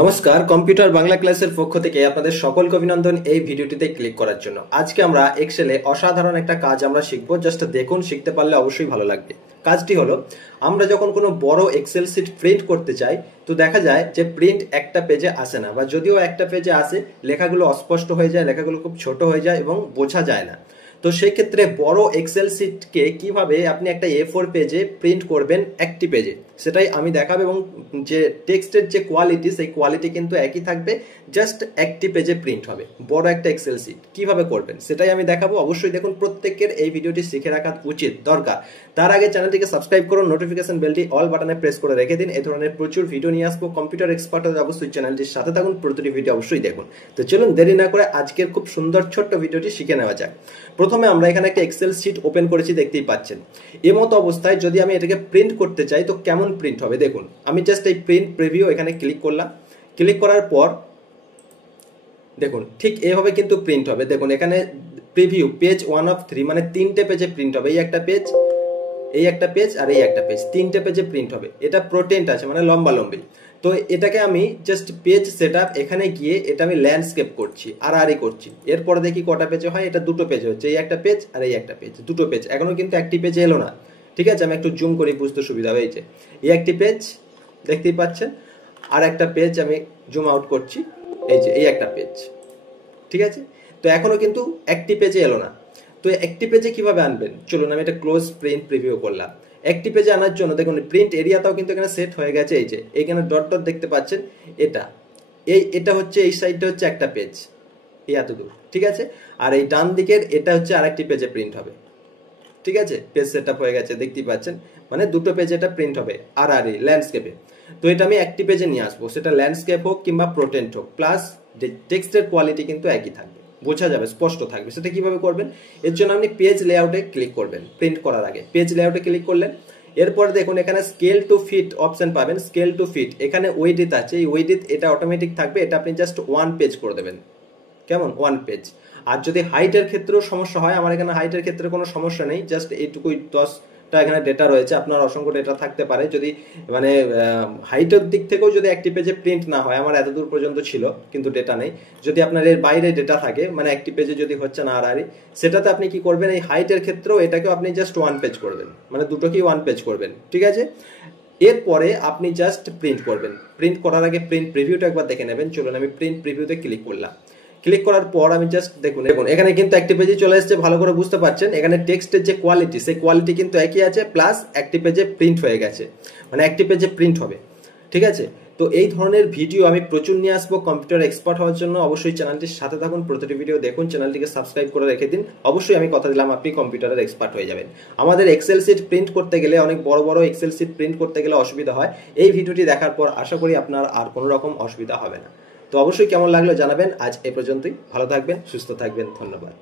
নমস্কার, কম্পিউটার বাংলা ক্লাসের পক্ষ থেকে আপনাদের সকলকে অভিনন্দন এই ভিডিওটিতে ক্লিক করার জন্য। আজকে আমরা এক্সেলে অসাধারণ একটা কাজ আমরা শিখবো। জাস্ট দেখুন, শিখতে পারলে অবশ্যই ভালো লাগবে। কাজটি হলো, আমরা যখন কোনো বড় এক্সেল শিট প্রিন্ট করতে চাই, তো দেখা যায় যে প্রিন্ট একটা পেজে আসে না, বা যদিও একটা পেজে আসে লেখাগুলো অস্পষ্ট হয়ে যায়, লেখাগুলো খুব ছোট হয়ে যায় এবং বোঝা যায় না। তো সেই ক্ষেত্রে বড় এক্সেল শিটকে কিভাবে আপনি একটা A4 পেজে প্রিন্ট করবেন একটি পেজে, সেটাই আমি দেখাবো। এবং যে টেক্সটের যে কোয়ালিটি, সেই কোয়ালিটি কিন্তু একই থাকবে, জাস্ট একটি পেজে প্রিন্ট হবে বড় একটা এক্সেল শিট। কিভাবে করবেন সেটাই আমি দেখাবো। অবশ্যই দেখুন, প্রত্যেকের এই ভিডিওটি শিখে রাখা উচিত, দরকার। তার আগে চ্যানেলটিকে সাবস্ক্রাইব করুন, নোটিফিকেশন বেলটি অল বাটনে প্রেস করে রেখে দিন। এই ধরনের প্রচুর ভিডিও নিয়ে আসবো কম্পিউটার এক্সপার্ট হলে অবশ্যই চ্যানেলটির সাথে থাকুন, প্রতিটি ভিডিও অবশ্যই দেখুন। তো চলুন দেরি না করে আজকের খুব সুন্দর ছোট্ট ভিডিওটি শিখে নেওয়া যাক। প্রথমে আমরা এখানে একটা এক্সেল শিট ওপেন করেছি, দেখতেই পাচ্ছেন। এই মতো অবস্থায় যদি আমি এটাকে প্রিন্ট করতে চাই তো কেমন প্রিন্ট হবে দেখুন। আমি জাস্ট এই প্রিন্ট প্রিভিউ এখানে ক্লিক করলাম। ক্লিক করার পর দেখুন ঠিক এইভাবে কিন্তু প্রিন্ট হবে। দেখুন এখানে প্রিভিউ পেজ 1 of 3, মানে 3টে পেজে প্রিন্ট হবে। এই একটা পেজ, এই একটা পেজ আর এই একটা পেজ, 3টে পেজে প্রিন্ট হবে। এটা প্রোটেন্ট আছে, মানে লম্বা লম্বি। তো এটাকে আমি জাস্ট পেজ সেটআপ এখানে গিয়ে এটা আমি ল্যান্ডস্কেপ করছি, আর করছি। এরপর দেখি কটা পেজে হয়। এটা দুটো পেজ হচ্ছে, এই একটা পেজ আর এই একটা পেজ, দুটো পেজ। এখনো কিন্তু একটি পেজে এলো না। ঠিক আছে, আমি একটু জুম করি, বুঝতে সুবিধা হবে। এই যে এই একটি পেজ দেখতেই পাচ্ছেন, আর একটা পেজ আমি জুম আউট করছি। এই যে এই একটা পেজ, ঠিক আছে। তো এখনো কিন্তু একটি পেজে এলো না। তো একটি পেজে কিভাবে আনবেন চলুন, আমি এটা ক্লোজ প্রিন্ট প্রিভিউ করলাম। একটি পেজে আনার জন্য দেখুন প্রিন্ট এরিয়াটাও কিন্তু এখানে সেট হয়ে গেছে। এই যে এখানে ডট ডট দেখতে পাচ্ছেন, এটা হচ্ছে, এই সাইডটা হচ্ছে একটা পেজ, এই এতদূর, ঠিক আছে। আর এই ডান দিকের এটা হচ্ছে আরেকটি পেজে প্রিন্ট হবে, ঠিক আছে। পেজ সেটআপ হয়ে গেছে দেখতেই পাচ্ছেন, মানে দুটো পেজে এটা প্রিন্ট হবে আর ল্যান্ডস্কেপে। তো এটা আমি একটি পেজে নিয়ে আসবো, সেটা ল্যান্ডস্কেপ হোক কিংবা প্রোটেন্ট হোক, প্লাস টেক্সটের কোয়ালিটি কিন্তু একই থাকবে, বোঝা যাবে, স্পষ্ট থাকবে। সেটা কিভাবে করবেন, এর জন্য আপনি পেজ লেআউটে ক্লিক করবেন। প্রিন্ট করার আগে পেজ লেআউটে ক্লিক করলেন। এরপর দেখুন এখানে স্কেল টু ফিট অপশন পাবেন। স্কেল টু ফিট, এখানে উইডথ আছে, এই উইডথ এটা অটোমেটিক থাকবে। এটা আপনি জাস্ট 1 পেজ করে দেবেন, কেমন, 1 পেজ। আর যদি হাইটের ক্ষেত্রেও সমস্যা হয়, আমার এখানে হাইটের ক্ষেত্রে কোনো সমস্যা নেই, জাস্ট এইটুকুই 10টা এখানে ডেটা রয়েছে। আপনার অসংখ্য ডেটা থাকতে পারে, যদি মানে হাইটের দিক থেকেও যদি একটি পেজে প্রিন্ট না হয়, আমার এতদূর পর্যন্ত ছিল কিন্তু ডেটা নেই। যদি আপনার এর বাইরে ডেটা থাকে, মানে একটি পেজে যদি হচ্ছে না সেটাতে আপনি কি করবেন, এই হাইটের ক্ষেত্রেও এটাকেও আপনি জাস্ট 1 পেজ করবেন, মানে দুটোকেই 1 পেজ করবেন, ঠিক আছে। এরপরে আপনি জাস্ট প্রিন্ট করবেন। প্রিন্ট করার আগে প্রিন্ট প্রিভিউটা একবার দেখে নেবেন। চলুন আমি প্রিন্ট প্রিভিউতে ক্লিক করলাম। ক্লিক করার পর আমি জাস্ট দেখুন এখানে কিন্তু একটি পেজে চলে এসেছে, ভালো করে বুঝতে পারছেন। এখানে টেক্সটের যে কোয়ালিটি, সেই কোয়ালিটি কিন্তু একই আছে, প্লাস একটি পেজে প্রিন্ট হয়ে গেছে, মানে একটি পেজে প্রিন্ট হবে, ঠিক আছে। তো এই ধরনের ভিডিও আমি প্রচুর নিয়ে আসবো কম্পিউটার এক্সপার্ট হওয়ার জন্য। অবশ্যই চ্যানেলটির সাথে থাকুন, প্রতিটি ভিডিও দেখুন, চ্যানেলটিকে সাবস্ক্রাইব করে রেখে দিন। অবশ্যই আমি কথা দিলাম আপনি কম্পিউটারের এক্সপার্ট হয়ে যাবেন। আমাদের এক্সেল শিট প্রিন্ট করতে গেলে, অনেক বড় বড় এক্সেল শিট প্রিন্ট করতে গেলে অসুবিধা হয়। এই ভিডিওটি দেখার পর আশা করি আপনার আর কোনো রকম অসুবিধা হবে না। তো অবশ্যই কেমন লাগলো জানাবেন। আজ এ পর্যন্তই, ভালো থাকবেন, সুস্থ থাকবেন, ধন্যবাদ।